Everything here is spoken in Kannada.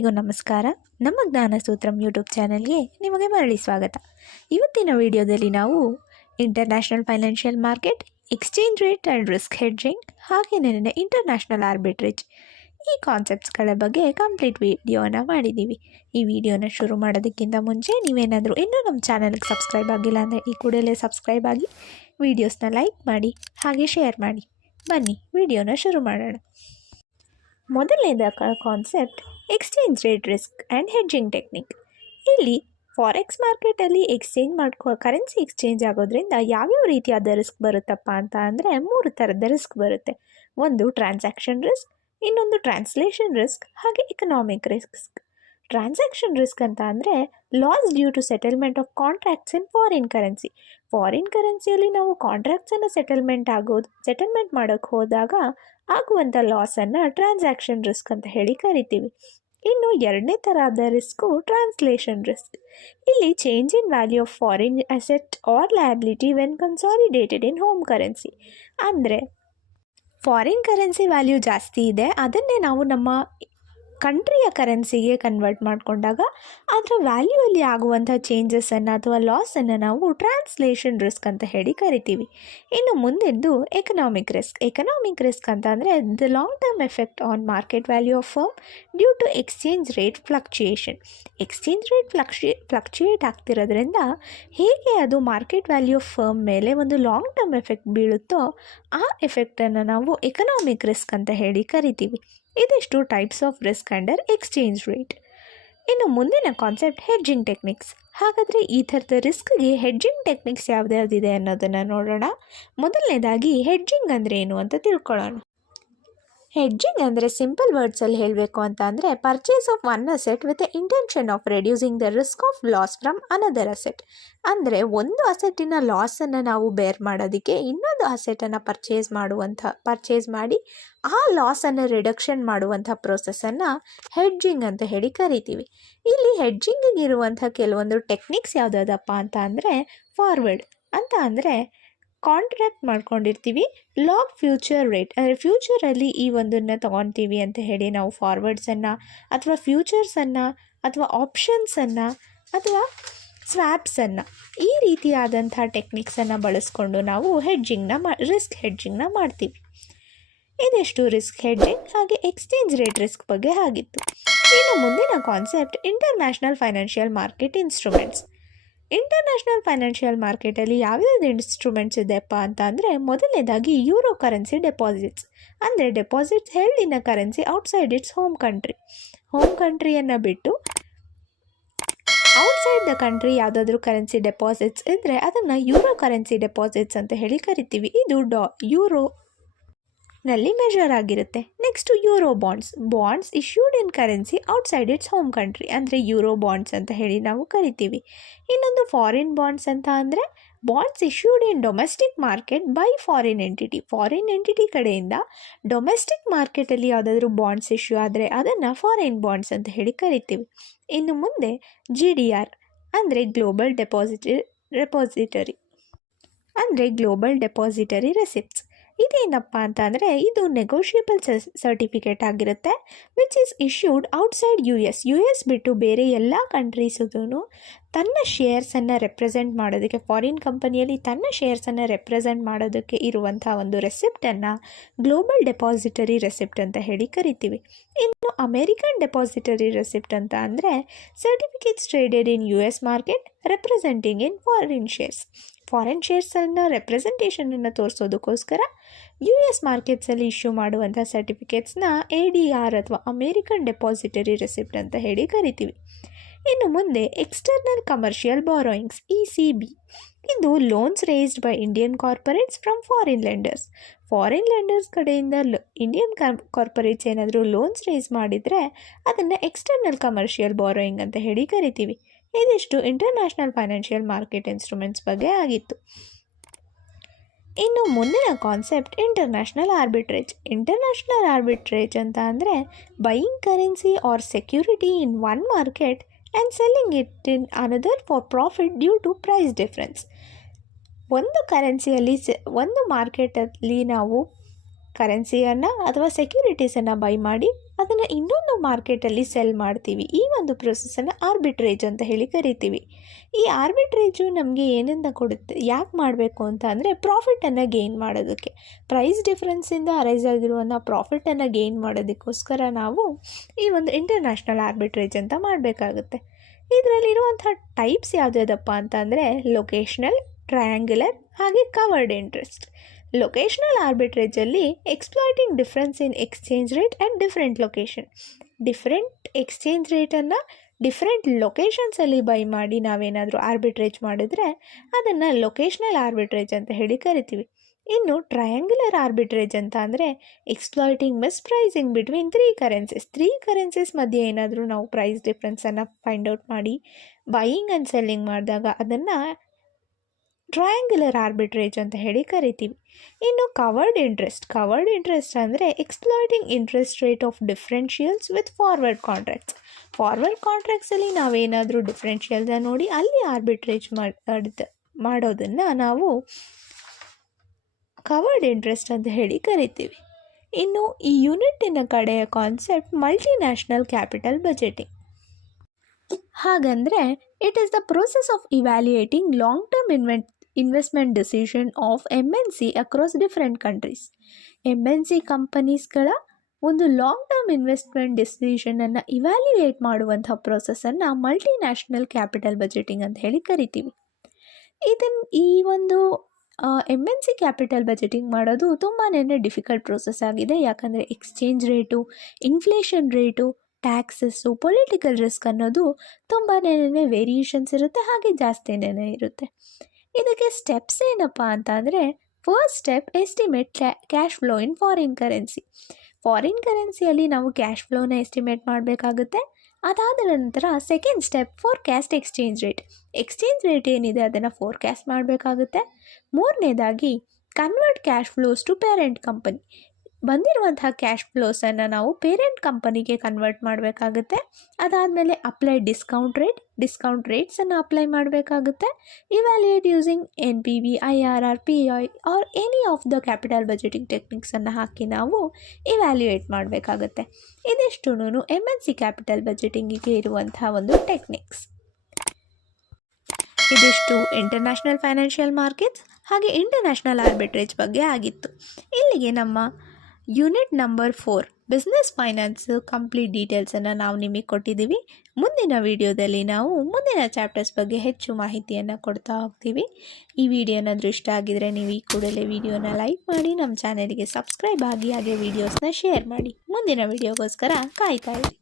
ಎಲ್ಲರಿಗೂ ನಮಸ್ಕಾರ. ನಮ್ಮ ಜ್ಞಾನಸೂತ್ರಂ ಯೂಟ್ಯೂಬ್ ಚಾನೆಲ್ಗೆ ನಿಮಗೆ ಮರಳಿ ಸ್ವಾಗತ. ಇವತ್ತಿನ ವಿಡಿಯೋದಲ್ಲಿ ನಾವು international financial market, exchange rate and risk hedging, ಹಾಗೆಯೇ ಇಂಟರ್ನ್ಯಾಷನಲ್ ಆರ್ಬಿಟ್ರೇಜ್ ಈ ಕಾನ್ಸೆಪ್ಟ್ಸ್ಗಳ ಬಗ್ಗೆ ಕಂಪ್ಲೀಟ್ ವಿಡಿಯೋನ ಮಾಡಿದ್ದೀವಿ. ಈ ವಿಡಿಯೋನ ಶುರು ಮಾಡೋದಕ್ಕಿಂತ ಮುಂಚೆ ನೀವೇನಾದರೂ ಇನ್ನೂ ನಮ್ಮ ಚಾನಲ್ಗೆ ಸಬ್ಸ್ಕ್ರೈಬ್ ಆಗಿಲ್ಲ ಅಂದರೆ ಈ ಕೂಡಲೇ ಸಬ್ಸ್ಕ್ರೈಬ್ ಆಗಿ, ವಿಡಿಯೋಸ್ನ ಲೈಕ್ ಮಾಡಿ ಹಾಗೆ ಶೇರ್ ಮಾಡಿ. ಬನ್ನಿ ವಿಡಿಯೋನ ಶುರು ಮಾಡೋಣ. ಮೊದಲನೇದ concept exchange rate risk and hedging technique. ಇಲ್ಲಿ ಫಾರೆಕ್ಸ್ ಮಾರ್ಕೆಟಲ್ಲಿ ಕರೆನ್ಸಿ ಎಕ್ಸ್ಚೇಂಜ್ ಆಗೋದ್ರಿಂದ ಯಾವ್ಯಾವ ರೀತಿಯಾದ ರಿಸ್ಕ್ ಬರುತ್ತಪ್ಪ ಅಂತ ಅಂದರೆ 3 ಥರದ ರಿಸ್ಕ್ ಬರುತ್ತೆ. ಒಂದು ಟ್ರಾನ್ಸಾಕ್ಷನ್ ರಿಸ್ಕ್, ಇನ್ನೊಂದು ಟ್ರಾನ್ಸ್ಲೇಷನ್ ರಿಸ್ಕ್, ಹಾಗೆ ಎಕನಾಮಿಕ್ ರಿಸ್ಕ್. ಟ್ರಾನ್ಸಾಕ್ಷನ್ ರಿಸ್ಕ್ ಅಂತ ಅಂದರೆ loss due to settlement of contracts in foreign currency. Foreign ಕರೆನ್ಸಿಯಲ್ಲಿ ನಾವು ಕಾಂಟ್ರಾಕ್ಟ್ಸನ್ನು ಸೆಟಲ್ಮೆಂಟ್ ಮಾಡೋಕ್ಕೆ ಹೋದಾಗ ಆಗುವಂಥ ಲಾಸನ್ನು ಟ್ರಾನ್ಸಾಕ್ಷನ್ ರಿಸ್ಕ್ ಅಂತ ಹೇಳಿ ಕರಿತೀವಿ. ಇನ್ನು ಎರಡನೇ ಥರದ ರಿಸ್ಕು ಟ್ರಾನ್ಸ್ಲೇಷನ್ ರಿಸ್ಕ್. ಇಲ್ಲಿ change in value of foreign asset or liability when consolidated in home currency. ಅಂದರೆ ಫಾರಿನ್ ಕರೆನ್ಸಿ ವ್ಯಾಲ್ಯೂ ಜಾಸ್ತಿ ಇದೆ, ಅದನ್ನೇ ನಾವು ನಮ್ಮ ಕಂಟ್ರಿಯ ಕರೆನ್ಸಿಗೆ ಕನ್ವರ್ಟ್ ಮಾಡಿಕೊಂಡಾಗ ಅದರ ವ್ಯಾಲ್ಯೂಯಲ್ಲಿ ಆಗುವಂಥ ಚೇಂಜಸನ್ನು ಅಥವಾ ಲಾಸನ್ನು ನಾವು ಟ್ರಾನ್ಸ್ಲೇಷನ್ ರಿಸ್ಕ್ ಅಂತ ಹೇಳಿ ಕರಿತೀವಿ. ಇನ್ನು ಮುಂದೆಂದು ಎಕನಾಮಿಕ್ ರಿಸ್ಕ್. ಎಕನಾಮಿಕ್ ರಿಸ್ಕ್ ಅಂತ ಅಂದರೆ the long term effect on market value of firm due to exchange rate fluctuation. Exchange rate fluctuate ಆಗ್ತಿರೋದ್ರಿಂದ ಹೇಗೆ ಅದು ಮಾರ್ಕೆಟ್ ವ್ಯಾಲ್ಯೂ ಆಫ್ ಫರ್ಮ್ ಮೇಲೆ ಒಂದು ಲಾಂಗ್ ಟರ್ಮ್ ಎಫೆಕ್ಟ್ ಬೀಳುತ್ತೋ ಆ ಎಫೆಕ್ಟನ್ನು ನಾವು ಎಕನಾಮಿಕ್ ರಿಸ್ಕ್ ಅಂತ ಹೇಳಿ ಕರಿತೀವಿ. ಇದಿಷ್ಟು types of risk under exchange rate. ಇನ್ನು ಮುಂದಿನ ಕಾನ್ಸೆಪ್ಟ್ ಹೆಡ್ಜಿಂಗ್ ಟೆಕ್ನಿಕ್ಸ್. ಹಾಗಾದರೆ ಈ ಥರದ ರಿಸ್ಕ್ಗೆ ಹೆಡ್ಜಿಂಗ್ ಟೆಕ್ನಿಕ್ಸ್ ಯಾವುದ್ಯಾವುದಿದೆ ಅನ್ನೋದನ್ನು ನೋಡೋಣ. ಮೊದಲನೇದಾಗಿ ಹೆಡ್ಜಿಂಗ್ ಅಂದರೆ ಏನು ಅಂತ ತಿಳ್ಕೊಳ್ಳೋಣ. ಹೆಡ್ಜಿಂಗ್ ಅಂದರೆ ಸಿಂಪಲ್ ವರ್ಡ್ಸಲ್ಲಿ ಹೇಳಬೇಕು ಅಂತ ಅಂದರೆ purchase of one asset with intention of reducing the risk of loss from another asset. ಅಂದರೆ ಒಂದು ಅಸೆಟ್ಟಿನ ಲಾಸನ್ನು ನಾವು ಬೇರ್ ಮಾಡೋದಕ್ಕೆ ಇನ್ನೊಂದು ಅಸೆಟನ್ನು ಪರ್ಚೇಸ್ ಮಾಡಿ ಆ ಲಾಸನ್ನು ರಿಡಕ್ಷನ್ ಮಾಡುವಂಥ ಪ್ರೋಸೆಸ್ಸನ್ನು ಹೆಡ್ಜಿಂಗ್ ಅಂತ ಹೇಳಿ ಕರಿತೀವಿ. ಇಲ್ಲಿ ಹೆಡ್ಜಿಂಗಿಗೆ ಇರುವಂಥ ಕೆಲವೊಂದು ಟೆಕ್ನಿಕ್ಸ್ ಯಾವುದಪ್ಪ ಅಂತ ಅಂದರೆ ಫಾರ್ವರ್ಡ್ ಅಂತ ಅಂದರೆ ಕಾಂಟ್ರಾಕ್ಟ್ ಮಾಡ್ಕೊಂಡಿರ್ತೀವಿ, ಲಾಕ್ ಫ್ಯೂಚರ್ ರೇಟ್ ಅಂದರೆ ಫ್ಯೂಚರಲ್ಲಿ ಈ ಒಂದನ್ನು ತೊಗೊತೀವಿ ಅಂತ ಹೇಳಿ ನಾವು ಫಾರ್ವರ್ಡ್ಸನ್ನು ಅಥವಾ ಫ್ಯೂಚರ್ಸನ್ನು ಅಥವಾ ಆಪ್ಷನ್ಸನ್ನು ಅಥವಾ ಸ್ವ್ಯಾಪ್ಸನ್ನು ಈ ರೀತಿಯಾದಂಥ ಟೆಕ್ನಿಕ್ಸನ್ನು ಬಳಸ್ಕೊಂಡು ನಾವು ರಿಸ್ಕ್ ಹೆಡ್ಜಿಂಗ್ನ ಮಾಡ್ತೀವಿ. ಇದೆಷ್ಟು ರಿಸ್ಕ್ ಹೆಡ್ಜಿಂಗ್ ಹಾಗೆ ಎಕ್ಸ್ಚೇಂಜ್ ರೇಟ್ ರಿಸ್ಕ್ ಬಗ್ಗೆ ಆಗಿತ್ತು. ಇನ್ನು ಮುಂದಿನ concept international financial market instruments. International financial ಮಾರ್ಕೆಟಲ್ಲಿ ಯಾವ್ಯಾವ್ದು ಇನ್ಸ್ಟ್ರೂಮೆಂಟ್ಸ್ ಇದೆಯಪ್ಪ ಅಂತ ಅಂದರೆ ಮೊದಲನೇದಾಗಿ ಯೂರೋ ಕರೆನ್ಸಿ ಡೆಪಾಸಿಟ್ಸ್. ಅಂದರೆ deposits held in a currency outside its home ಕಂಟ್ರಿಯನ್ನು ಬಿಟ್ಟು ಔಟ್ಸೈಡ್ ದ ಕಂಟ್ರಿ ಯಾವುದಾದ್ರೂ ಕರೆನ್ಸಿ ಡೆಪಾಸಿಟ್ಸ್ ಇದ್ದರೆ ಅದನ್ನು ಯೂರೋ ಕರೆನ್ಸಿ ಡೆಪಾಸಿಟ್ಸ್ ಅಂತ ಹೇಳಿ ಕರಿತೀವಿ. ಇದು ಯೂರೋನಲ್ಲಿ ಮೆಷರ್ ಆಗಿರುತ್ತೆ. Next euro bonds issued in currency outside its home country ಅಂದರೆ ಯೂರೋ ಬಾಂಡ್ಸ್ ಅಂತ ಹೇಳಿ ನಾವು ಕರಿತೀವಿ. ಇನ್ನೊಂದು ಫಾರಿನ್ ಬಾಂಡ್ಸ್ ಅಂತ ಅಂದರೆ bonds issued in domestic market by foreign entity ಕಡೆಯಿಂದ ಡೊಮೆಸ್ಟಿಕ್ ಮಾರ್ಕೆಟಲ್ಲಿ ಯಾವುದಾದ್ರೂ ಬಾಂಡ್ಸ್ ಇಶ್ಯೂ ಆದರೆ ಅದನ್ನು ಫಾರಿನ್ ಬಾಂಡ್ಸ್ ಅಂತ ಹೇಳಿ ಕರಿತೀವಿ. ಇನ್ನು ಮುಂದೆ GDR ಅಂದರೆ ಗ್ಲೋಬಲ್ ಡೆಪಾಸಿಟರಿ ರೆಸಿಪ್ಟ್ಸ್. ಇದೇನಪ್ಪ ಅಂತ ಅಂದರೆ ಇದು ನೆಗೋಷಿಯಬಲ್ ಸರ್ಟಿಫಿಕೇಟ್ ಆಗಿರುತ್ತೆ, which is issued outside US ಬಿಟ್ಟು ಬೇರೆ ಎಲ್ಲ ಕಂಟ್ರೀಸೂ ತನ್ನ ಶೇರ್ಸನ್ನು ರೆಪ್ರೆಸೆಂಟ್ ಮಾಡೋದಕ್ಕೆ, ಫಾರಿನ್ ಕಂಪನಿಯಲ್ಲಿ ತನ್ನ ಶೇರ್ಸನ್ನು ರೆಪ್ರೆಸೆಂಟ್ ಮಾಡೋದಕ್ಕೆ ಇರುವಂಥ ಒಂದು ರೆಸಿಪ್ಟನ್ನು ಗ್ಲೋಬಲ್ ಡೆಪಾಸಿಟರಿ ರೆಸಿಪ್ಟ್ ಅಂತ ಹೇಳಿ ಕರಿತೀವಿ. ಇನ್ನು ಅಮೇರಿಕನ್ ಡೆಪಾಸಿಟರಿ ರೆಸಿಪ್ಟ್ ಅಂತ ಅಂದರೆ certificates traded in US market representing in foreign ಶೇರ್ಸನ್ನು ರೆಪ್ರೆಸೆಂಟೇಷನನ್ನು ತೋರಿಸೋದಕ್ಕೋಸ್ಕರ US ಮಾರ್ಕೆಟ್ಸಲ್ಲಿ ಇಶ್ಯೂ ಮಾಡುವಂಥ ಸರ್ಟಿಫಿಕೇಟ್ಸ್ನ ADR ಅಥವಾ ಅಮೇರಿಕನ್ ಡೆಪಾಸಿಟರಿ ರೆಸಿಪ್ಟ್ ಅಂತ ಹೇಳಿ ಕರಿತೀವಿ. ಇನ್ನು ಮುಂದೆ ಎಕ್ಸ್ಟರ್ನಲ್ ಕಮರ್ಷಿಯಲ್ ಬಾರೋಯಿಂಗ್ಸ್ ECB. ಇದು loans raised by Indian corporates from foreign lenders ಕಡೆಯಿಂದ ಇಂಡಿಯನ್ ಕಾರ್ಪೊರೇಟ್ಸ್ ಏನಾದರೂ ಲೋನ್ಸ್ ರೇಸ್ ಮಾಡಿದರೆ ಅದನ್ನು ಎಕ್ಸ್ಟರ್ನಲ್ ಕಮರ್ಷಿಯಲ್ ಬಾರೋಯಿಂಗ್ ಅಂತ ಹೇಳಿ ಕರಿತೀವಿ. ಇದಿಷ್ಟು ಇಂಟರ್ನ್ಯಾಷನಲ್ ಫೈನಾನ್ಷಿಯಲ್ ಮಾರ್ಕೆಟ್ ಇನ್ಸ್ಟ್ರೂಮೆಂಟ್ಸ್ ಬಗ್ಗೆ ಆಗಿತ್ತು. ಇನ್ನು ಮುಂದಿನ ಕಾನ್ಸೆಪ್ಟ್ ಇಂಟರ್ನ್ಯಾಷನಲ್ ಆರ್ಬಿಟ್ರೇಜ್ ಅಂತ ಅಂದರೆ buying currency or security in one market and selling it in another for profit due to price difference. ಒಂದು ಕರೆನ್ಸಿಯಲ್ಲಿ ಒಂದು ಮಾರ್ಕೆಟಲ್ಲಿ ನಾವು ಕರೆನ್ಸಿಯನ್ನು ಅಥವಾ ಸೆಕ್ಯೂರಿಟೀಸನ್ನು ಬೈ ಮಾಡಿ ಅದನ್ನು ಇನ್ನೊಂದು ಮಾರ್ಕೆಟಲ್ಲಿ ಸೆಲ್ ಮಾಡ್ತೀವಿ. ಈ ಒಂದು ಪ್ರೊಸೆಸನ್ನು ಆರ್ಬಿಟ್ರೇಜ್ ಅಂತ ಹೇಳಿ ಕರಿತೀವಿ. ಈ ಆರ್ಬಿಟ್ರೇಜು ನಮಗೆ ಏನನ್ನ ಕೊಡುತ್ತೆ, ಯಾಕೆ ಮಾಡಬೇಕು ಅಂತ ಅಂದರೆ ಪ್ರಾಫಿಟನ್ನು ಗೇನ್ ಮಾಡೋದಕ್ಕೆ, ಪ್ರೈಸ್ ಡಿಫ್ರೆನ್ಸಿಂದ ಅರೈಸ್ ಆಗಿರುವಂಥ ಪ್ರಾಫಿಟನ್ನು ಗೇನ್ ಮಾಡೋದಕ್ಕೋಸ್ಕರ ನಾವು ಈ ಒಂದು ಇಂಟರ್ನ್ಯಾಷನಲ್ ಆರ್ಬಿಟ್ರೇಜ್ ಅಂತ ಮಾಡಬೇಕಾಗುತ್ತೆ. ಇದರಲ್ಲಿರುವಂಥ ಟೈಪ್ಸ್ ಯಾವುದ್ಯಾವುದಪ್ಪ ಅಂತ ಅಂದರೆ ಲೊಕೇಶ್ನಲ್, ಟ್ರಯಾಂಗ್ಯುಲರ್ ಹಾಗೆ ಕವರ್ಡ್ ಇಂಟ್ರೆಸ್ಟ್. ಲೊಕೇಶ್ನಲ್ ಆರ್ಬಿಟ್ರೇಜಲ್ಲಿ exploiting difference in exchange rate at different location. Different exchange ರೇಟನ್ನು ಡಿಫ್ರೆಂಟ್ ಲೊಕೇಶನ್ಸಲ್ಲಿ ಬೈ ಮಾಡಿ ನಾವೇನಾದರೂ ಆರ್ಬಿಟ್ರೇಜ್ ಮಾಡಿದ್ರೆ ಅದನ್ನು ಲೊಕೇಶ್ನಲ್ ಆರ್ಬಿಟ್ರೇಜ್ ಅಂತ ಹೇಳಿ ಕರಿತೀವಿ. ಇನ್ನು ಟ್ರಯಾಂಗ್ಯುಲರ್ ಆರ್ಬಿಟ್ರೇಜ್ ಅಂತ ಅಂದರೆ exploiting mispricing between three currencies ಮಧ್ಯೆ ಏನಾದರೂ ನಾವು ಪ್ರೈಸ್ ಡಿಫ್ರೆನ್ಸನ್ನು ಫೈಂಡ್ ಔಟ್ ಮಾಡಿ ಬೈಯಿಂಗ್ ಆ್ಯಂಡ್ ಸೆಲ್ಲಿಂಗ್ ಮಾಡಿದಾಗ ಅದನ್ನು ಟ್ರಯಾಂಗ್ಯುಲರ್ ಆರ್ಬಿಟ್ರೇಜ್ ಅಂತ ಹೇಳಿ ಕರಿತೀವಿ. ಇನ್ನು ಕವರ್ಡ್ ಇಂಟ್ರೆಸ್ಟ್ ಅಂದರೆ exploiting interest rate of differentials with forward ಕಾಂಟ್ರಾಕ್ಟ್ಸಲ್ಲಿ ನಾವೇನಾದರೂ ಡಿಫ್ರೆನ್ಷಿಯಲ್ನ ನೋಡಿ ಅಲ್ಲಿ ಆರ್ಬಿಟ್ರೇಜ್ ಮಾಡೋದನ್ನು ನಾವು ಕವರ್ಡ್ ಇಂಟ್ರೆಸ್ಟ್ ಅಂತ ಹೇಳಿ ಕರಿತೀವಿ. ಇನ್ನು ಈ ಯೂನಿಟ್ಟಿನ ಕಡೆಯ ಕಾನ್ಸೆಪ್ಟ್ ಮಲ್ಟಿನ್ಯಾಷನಲ್ ಕ್ಯಾಪಿಟಲ್ ಬಜೆಟಿಂಗ್. ಹಾಗಂದರೆ it is the process of evaluating long term investment decision of MNC across different countries. MNC ಕಂಪನೀಸ್ಗಳ ಒಂದು ಲಾಂಗ್ ಟರ್ಮ್ ಇನ್ವೆಸ್ಟ್ಮೆಂಟ್ ಡಿಸಿಷನನ್ನು ಇವ್ಯಾಲ್ಯೂಯೇಟ್ ಮಾಡುವಂಥ ಪ್ರೋಸೆಸ್ಸನ್ನು ಮಲ್ಟಿನ್ಯಾಷನಲ್ ಕ್ಯಾಪಿಟಲ್ ಬಜೆಟಿಂಗ್ ಅಂತ ಹೇಳಿ ಕರಿತೀವಿ. ಈ ಒಂದು MNC ಕ್ಯಾಪಿಟಲ್ ಬಜೆಟಿಂಗ್ ಮಾಡೋದು ತುಂಬಾ ಡಿಫಿಕಲ್ಟ್ ಪ್ರೋಸೆಸ್ ಆಗಿದೆ. ಯಾಕಂದರೆ exchange rate, inflation rate, taxes, political risk ಅನ್ನೋದು ತುಂಬಾ ವೇರಿಯೇಷನ್ಸ್ ಇರುತ್ತೆ, ಹಾಗೆ ಜಾಸ್ತಿನೇ ಇರುತ್ತೆ. ಇದಕ್ಕೆ ಸ್ಟೆಪ್ಸ್ ಏನಪ್ಪ ಅಂತ ಅಂದರೆ first step estimate cash flow in foreign ಕರೆನ್ಸಿಯಲ್ಲಿ ನಾವು ಕ್ಯಾಶ್ ಫ್ಲೋನ ಎಸ್ಟಿಮೇಟ್ ಮಾಡಬೇಕಾಗುತ್ತೆ. ಅದಾದ ನಂತರ second step forecast exchange rate ಏನಿದೆ ಅದನ್ನು ಫೋರ್ಕ್ಯಾಸ್ಟ್ ಮಾಡಬೇಕಾಗುತ್ತೆ. ಮೂರನೇದಾಗಿ convert cash flows to parent company. ಬಂದಿರುವಂತಹ ಕ್ಯಾಶ್ ಫ್ಲೋಸನ್ನು ನಾವು ಪೇರೆಂಟ್ ಕಂಪನಿಗೆ ಕನ್ವರ್ಟ್ ಮಾಡಬೇಕಾಗುತ್ತೆ. ಅದಾದಮೇಲೆ ಅಪ್ಲೈ ಡಿಸ್ಕೌಂಟ್ ರೇಟ್ಸನ್ನು ಅಪ್ಲೈ ಮಾಡಬೇಕಾಗುತ್ತೆ. Evaluate using NPV, IRR, PI or any of the capital budgeting ಟೆಕ್ನಿಕ್ಸನ್ನು ಹಾಕಿ ನಾವು ಇವ್ಯಾಲ್ಯೂಯೇಟ್ ಮಾಡಬೇಕಾಗುತ್ತೆ. ಇದಿಷ್ಟು MNC ಕ್ಯಾಪಿಟಲ್ ಬಜೆಟಿಂಗಿಗೆ ಇರುವಂತಹ ಒಂದು ಟೆಕ್ನಿಕ್ಸ್. ಇದಿಷ್ಟು ಇಂಟರ್ನ್ಯಾಷನಲ್ ಫೈನಾನ್ಷಿಯಲ್ ಮಾರ್ಕೆಟ್ಸ್ ಹಾಗೆ ಇಂಟರ್ನ್ಯಾಷನಲ್ ಆರ್ಬಿಟ್ರೇಜ್ ಬಗ್ಗೆ ಆಗಿತ್ತು. ಇಲ್ಲಿಗೆ ನಮ್ಮ unit number 4 business finance complete ಡೀಟೇಲ್ಸನ್ನು ನಾವು ನಿಮಗೆ ಕೊಟ್ಟಿದ್ದೀವಿ. ಮುಂದಿನ ವಿಡಿಯೋದಲ್ಲಿ ನಾವು ಮುಂದಿನ ಚಾಪ್ಟರ್ಸ್ ಬಗ್ಗೆ ಹೆಚ್ಚು ಮಾಹಿತಿಯನ್ನು ಕೊಡ್ತಾ ಹೋಗ್ತೀವಿ. ಈ ವಿಡಿಯೋ ಏನಾದರೂ ಇಷ್ಟ ಆಗಿದರೆ ನೀವು ಈ ಕೂಡಲೇ ವಿಡಿಯೋನ ಲೈಕ್ ಮಾಡಿ, ನಮ್ಮ ಚಾನೆಲ್ಗೆ ಸಬ್ಸ್ಕ್ರೈಬ್ ಆಗಿ, ಹಾಗೆ ವಿಡಿಯೋಸ್ನ ಶೇರ್ ಮಾಡಿ. ಮುಂದಿನ ವಿಡಿಯೋಗೋಸ್ಕರ ಕಾಯ್ತಾ ಇರಿ.